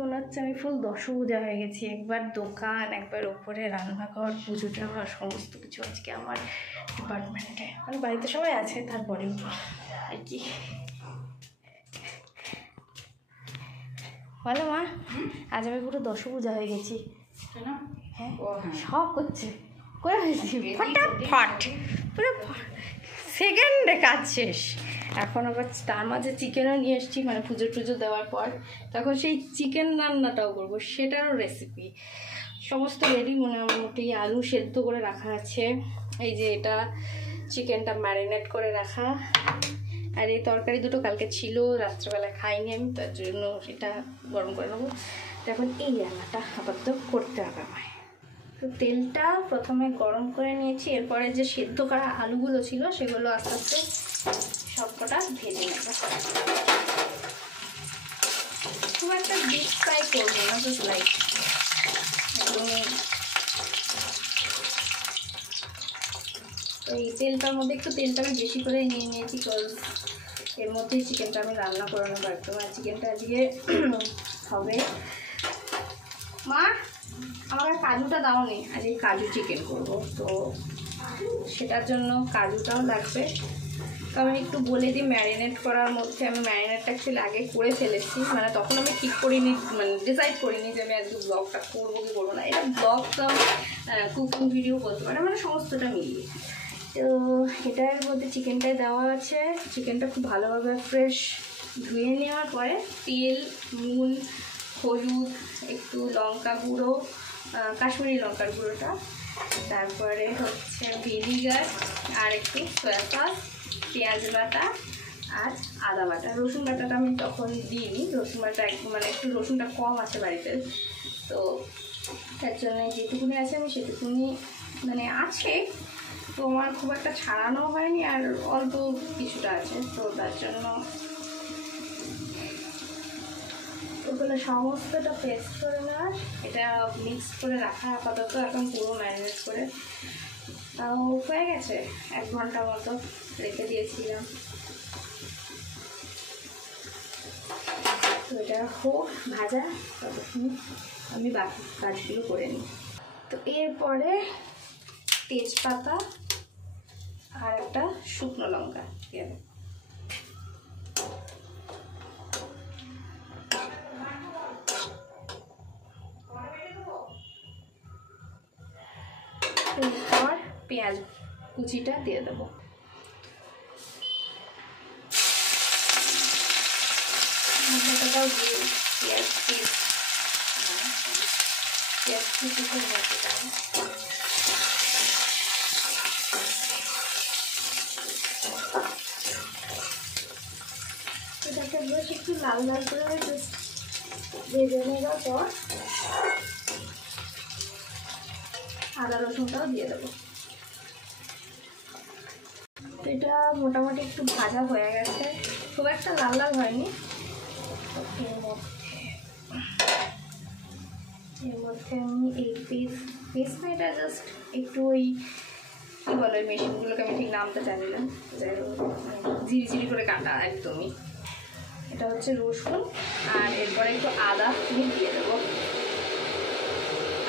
মনে হচ্ছে আমি ফুল দশভূজা হয়ে গেছি। একবার দোকান, একবার ওপরে রান্নাঘর, পুজো দেওয়া, সমস্ত কিছু আজকে আমার ডিপার্টমেন্টে। মানে বাড়িতে সবাই আছে, তারপরেও আর কি। বলো মা, আজ আমি পুরো দশভূজা হয়ে গেছি। হ্যাঁ, সব করছে করে ফেলছি ফটাফট, পুরো সেকেন্ডে কাজ শেষ। এখন আবার তার মাঝে চিকেনও নিয়ে এসেছি, মানে পুজো টুজো দেওয়ার পর তখন সেই চিকেন রান্নাটাও করবো, সেটারও রেসিপি সমস্ত রেডি। মোটামুটি আলু সেদ্ধ করে রাখা আছে, এই যে এটা চিকেনটা ম্যারিনেট করে রাখা, আর এই তরকারি দুটো কালকে ছিল, রাত্রেবেলা খাইনি আমি, তার জন্য এটা গরম করে নেবো। তো এখন এই রান্নাটা আপাতত করতে হবে আমায়। তো তেলটা প্রথমে গরম করে নিয়েছি, এরপরে যে সেদ্ধ করা আলুগুলো ছিল সেগুলো আস্তে আস্তে সবকটা ভেজে নেব। খুব একটা ডিপ ফ্রাই করবো না, জাস্ট লাইট একদমই। তো এই তেলটার মধ্যে একটু তেলটা আমি বেশি করে নিয়ে নিয়েছি, কারণ এর মধ্যেই চিকেনটা আমি রান্না করে নেবো একদম। আর চিকেনটা দিয়ে হবে। মা, আমাকে কাজুটা দাও নি, আজ এই কাজু চিকেন করবো, তো সেটার জন্য কাজুটাও লাগবে। তো আমি একটু বলে দিই, ম্যারিনেট করার মধ্যে আমি ম্যারিনেটটা অ্যাকচুয়ালি আগে করে ফেলেছি, মানে তখন আমি ঠিক করিনি, মানে ডিসাইড করিনি যে আমি আজকে ব্লগটা করবো কি করবো না। এটা ব্লগ তো কুকিং ভিডিও বলতে পারে, মানে সমস্তটা মিলিয়ে। তো এটার মধ্যে চিকেনটায় দেওয়া আছে। চিকেনটা খুব ভালোভাবে ফ্রেশ ধুয়ে নেওয়ার পরে তেল, নুন, হলুদ, একটু লঙ্কা গুঁড়ো, কাশ্মীরি লঙ্কার গুঁড়োটা, তারপরে হচ্ছে ভিনিগার, আর একটু সয়া সস, পেঁয়াজ বাটা আর আদা বাটা। রসুন বাটাটা আমি তখন দিইনি, রসুন বাটা মানে একটু রসুনটা কম আছে বাড়িতে, তো তার জন্য যেটুকুনি আছে আমি সেটুকুনি মানে আছে। তো আমার খুব একটা ছাড়ানো হয়নি, আর অল্প কিছুটা আছে, তো তার জন্য ওগুলো সমস্তটা পেস্ট করে নেওয়ার, এটা মিক্স করে রাখা আপাতত এখন পুরো ম্যারিনেট করে। তাও হয়ে গেছে, 1 ঘন্টা মতো রেখে দিয়েছিলাম। তো এটা হোক ভাজা, ততক্ষণ আমি বাকি কাজগুলো করে নিই। তো এরপরে তেজপাতা আর একটা শুকনো লঙ্কা দিয়ে দেব। এরপর পেঁয়াজ কুচিটা দিয়ে দেবো। মশলাটাও দিয়ে পেঁয়াজ কুচি করে রাখতে পারি। এটাকে বেশ একটু লাল লাল করে ভেজে নেওয়ার পর আদা রসুনটাও দিয়ে দেবো। তো এটা মোটামুটি একটু ভাজা হয়ে গেছে, খুব একটা লাল লাল হয়নি। এর মধ্যে আমি এই পেস্ট না, এটা জাস্ট একটু ওই কী বলে ওই মেশিনগুলোকে আমি ঠিক নামটা জানি না, যাই হোক ঝিরিঝিরি করে কাটা একদমই। এটা হচ্ছে রসুন, আর এরপরে একটু আদা দিয়ে দেবো।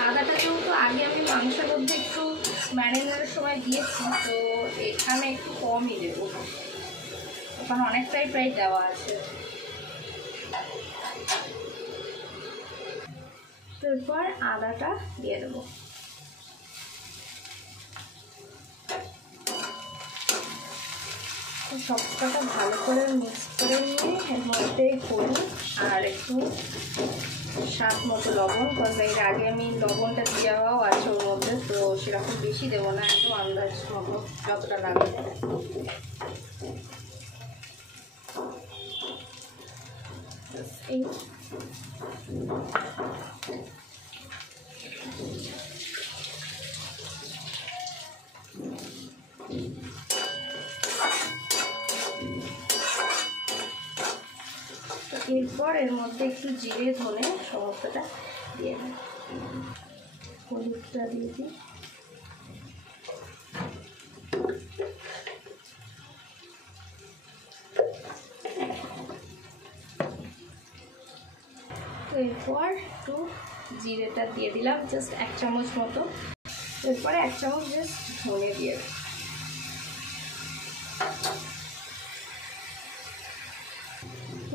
আদাটা যেহেতু আগে আমি মাংসের মধ্যে একটু ম্যারিনেটের সময় দিয়েছি, তো এখানে একটু কমই দেবো, ওখানে অনেকটাই প্রায় দেওয়া আছে। তারপর আদাটা দিয়ে দেবো। সবকটা ভালো করে মিক্স করে নিয়ে এর মধ্যে হলুদ আর একটু স্বাদ মতো লবণ, কারণ এর আগে আমি লবণটা দেওয়াও আছে ওর মধ্যে, তো সেরকম বেশি দেবো না, একদম আন্দাজ মতো যতটা লাগে। এই এরপর এর মধ্যে একটু জিরে ধনে সমস্তটা দিয়ে দিই, হলুদটা দিয়ে দিই। তো এরপর একটু জিরেটা দিয়ে দিলাম, জাস্ট 1 চামচ মতো। এরপরে 1 চামচ জাস্ট ধনে দিয়ে দেব।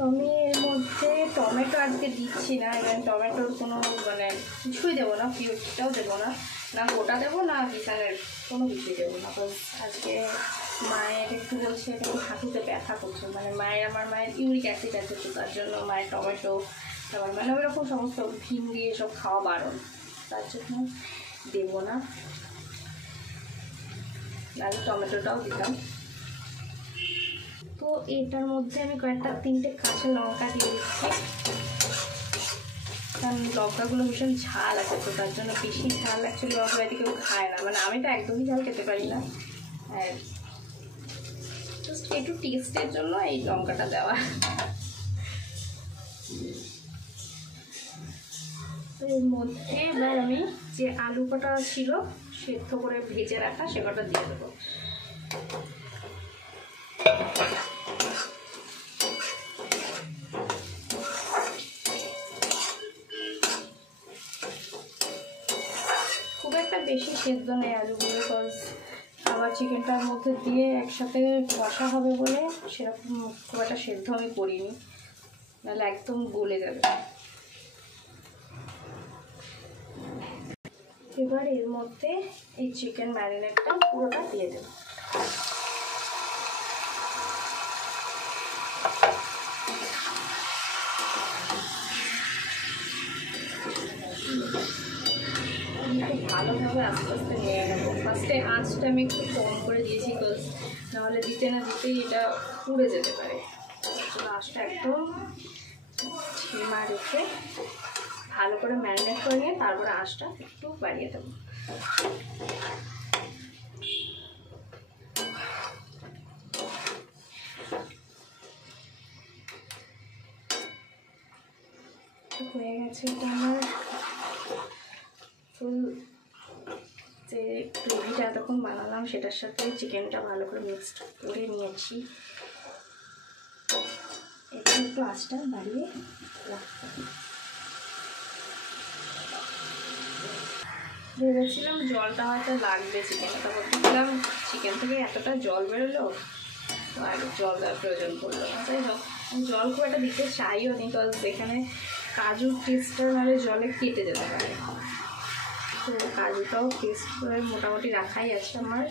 আমি এর মধ্যে টমেটো আজকে দিচ্ছি না, এবং টমেটোর কোনো মানে কিছুই দেবো না, পিওরটাও দেবো না, না গোটা দেবো না বিছানের কোনো কিছুই দেবো না। তো আজকে মায়ের একটু বলছে একটু হাঁটুতে ব্যথা করছে, মানে আমার মায়ের ইউরিক অ্যাসিড আছে, তো তার জন্য মায়ের টমেটো তারপর মানে ওইরকম সমস্ত ভিম দিয়ে সব খাওয়া বারণ, তার জন্য দেবো না, নাহলে টমেটোটাও দিতাম। তো এটার মধ্যে আমি কয়েকটা 3টে কাঁচা লঙ্কা দিয়ে দিচ্ছি, কারণ লঙ্কাগুলো ভীষণ ঝাল আছে, তো তার জন্য বেশি ঝাল অ্যাকচুয়ালি লঙ্কা বাড়িতে কেউ খায় না, মানে আমি তো একদমই ঝাল খেতে পারি না, আর জাস্ট একটু টেস্টের জন্য এই লঙ্কাটা দেওয়া। তো এর মধ্যে এবার আমি যে আলু কটা ছিল সেদ্ধ করে ভেজে রাখা সে কটা দিয়ে দেবো। খুব একটা বেশি সেদ্ধ নেই আলুগুলো, বিকজ আবার চিকেনটার মধ্যে দিয়ে একসাথে কষা হবে বলে সেরকম খুব একটা সেদ্ধ আমি করিনি, নাহলে একদম গলে যাবে। এবার এর মধ্যে এই চিকেন ম্যারিনেটটা পুরোটা দিয়ে দেব। ভালোভাবে আস্তে আস্তে নিয়ে নেবো। ফার্স্টে আঁচটা আমি একটু কম করে দিয়েছি, বিকজ নাহলে দিতে না দিতেই এটা পুড়ে যেতে পারে। আঁচটা একদম সীমা রেখে ভালো করে ম্যারিনেট করে নিয়ে তারপরে আঁচটা একটু বাড়িয়ে দেবো। হয়ে গেছে এটা আমার ফুল যে গ্রেভিটা এতক্ষণ বানালাম সেটার সাথে চিকেনটা ভালো করে মিক্সড করে নিয়েছি। এটা একটু আঁচটা বাড়িয়ে রাখতে ভেবেছিলাম জলটা হয়তো লাগবে চিকেনে, তারপর দেখলাম চিকেন থেকে এতটা জল বেরোলো তো আর জল দেওয়ার প্রয়োজন পড়লো না। তাই হোক, আমি জল খুব একটা দিতে চাইও নি, বিকজ এখানে কাজুর টেস্টটা নাহলে জলে কেটে যেতে পারে, তো কাজুটাও পেস্ট করে মোটামুটি রাখাই আছে আমার।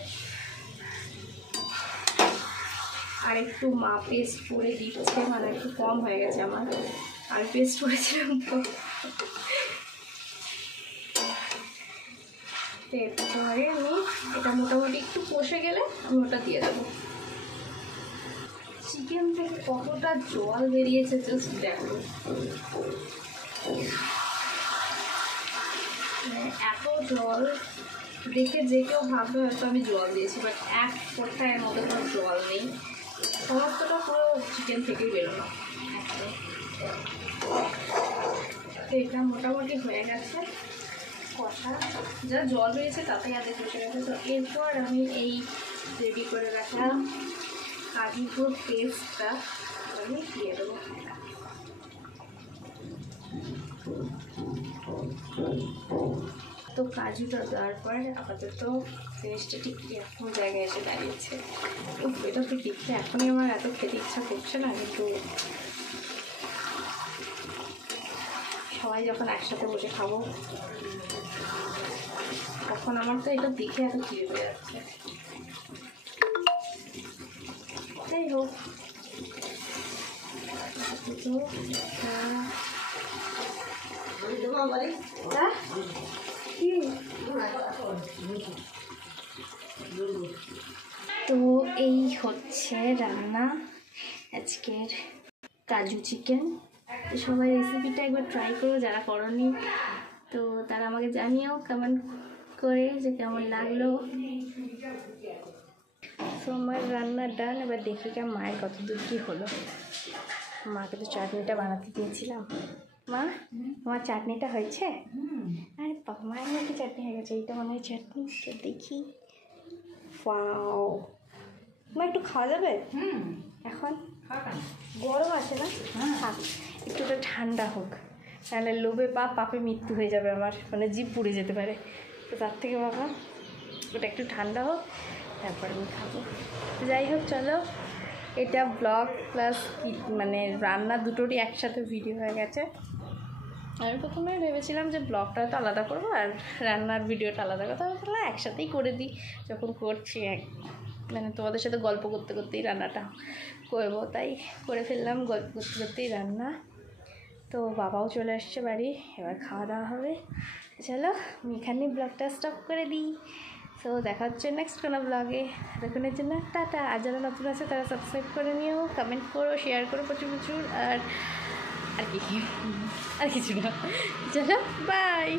আর একটু মা পেস্ট করে দিচ্ছে, মানে একটু কম হয়ে গেছে আমার, আমি পেস্ট করেছিলাম তো। এরপরে আমি এটা মোটামুটি একটু কষে গেলে আমি ওটা দিয়ে দেবো। চিকেন থেকে কতটা জল বেরিয়েছে জাস্ট দেখো, এত জল দেখে যে কেউ ভাববে হয়তো আমি জল দিয়েছি, বাট এক ফোঁটা এর মধ্যে কোনো জল নেই, সমস্তটা পুরো চিকেন থেকেই বেরোনো একদম। তো এটা মোটামুটি হয়ে গেছে কষা, যা জল বেরিয়েছে তাতেই আগে কষে গেছে। তো এরপর আমি এই রেডি করে রাখা কাজুর পেস্টটা আমি দিয়ে দেবো। তো কাজুটা দেওয়ার পর আপাতত জিনিসটা ঠিক এরকম জায়গায় এসে দাঁড়িয়েছে। এটা তো দেখতে এখনই আমার এত খেতে ইচ্ছা করছে না, কিন্তু সবাই যখন একসাথে বসে খাবো তখন আমার তো এটা দেখে এত খিদে পেয়ে যাচ্ছে। যাই হোক, তো এই হচ্ছে রান্না আজকের কাজু চিকেন। সবাই রেসিপিটা একবার ট্রাই করো, যারা করনি তো তারা আমাকে জানিও কমেন্ট করে যে কেমন লাগলো। তো আমার রান্না ডান, এবার দেখি মায়ের কতদূর কী হলো। মাকে তো চাটনিটা বানাতে দিয়েছিলাম। মা, আমার চাটনিটা হয়েছে? আরে বাবা, মায়ের মধ্যে চাটনি হয়ে গেছে, এইটা মনে হয় চাটনি। তো দেখি, ওয়াও, মা একটু খাওয়া যাবে? এখন গরম আছে না? থাক, একটুটা ঠান্ডা হোক, নাহলে লোভে পাপে মৃত্যু হয়ে যাবে আমার, মানে জিভ পুড়ে যেতে পারে। তো তার থেকে বাবা ওটা একটু ঠান্ডা হোক তারপর আমি খাবো। যাই হোক চলো, এটা ব্লগ প্লাস মানে রান্না দুটোরই একসাথে ভিডিও হয়ে গেছে। আমি প্রথমে ভেবেছিলাম যে ব্লগটা তো আলাদা করবো আর রান্নার ভিডিওটা আলাদা করতে হবে, তাহলে একসাথেই করে দিই যখন করছি, মানে তোমাদের সাথে গল্প করতে করতেই রান্নাটা করবো, তাই করে ফেললাম গল্প করতে করতেই রান্না। তো বাবাও চলে আসছে বাড়ি, এবার খাওয়া দাওয়া হবে। চলো আমি এখানে ব্লগটা স্টপ করে দিই। সো দেখা হচ্ছে নেক্সট কোনো ব্লগে, এতক্ষণের জন্য টাটা। আর যারা নতুন আছে তারা সাবস্ক্রাইব করে নিও, কমেন্ট করো, শেয়ার করো প্রচুর প্রচুর। আর কি আর কিছু না, চলো বাই।